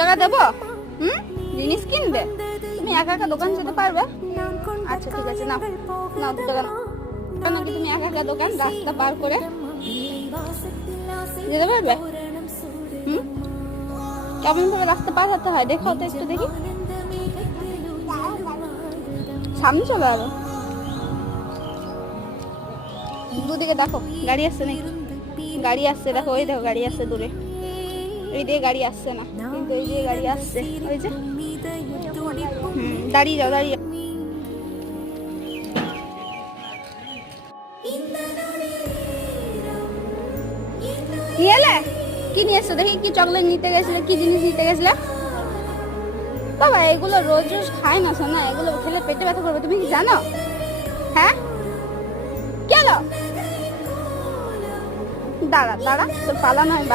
টাকা দেবো? জিনিস কিনবে? তুমি একা একা দোকান যেতে পারবে? আচ্ছা ঠিক আছে, নাও নাও 2 টাকা নাও। নাকি তুমি একা একা দোকান রাস্তা পার করে যেতে পারবে? কেমন ভাবে রাস্তা পার হতে হয় দেখাও তো একটু দেখি। সামনে চলো আরো, দুদিকে দেখো গাড়ি আসছে নাকি? গাড়ি আসছে, দেখো ওই দেখো গাড়ি আসছে দূরে। এই দিয়ে গাড়ি আসছে না, কিন্তু এই দিয়ে গাড়ি আসছে, ওই যে। দাঁড়িয়ে যাও, দাঁড়িয়ে যাও। নিয়ে এলে? কি নিয়ে এসছো দেখি? কি চকলেট নিতে গেছিলে? কি জিনিস নিতে গেছিলে? বাবা এগুলো রোজ রোজ খায় না শোনা, এগুলো খেলে পেটে ব্যথা করবে, তুমি কি জানো? হ্যাঁ কেন? দাঁড়া দাঁড়া, তোর পালা নয়।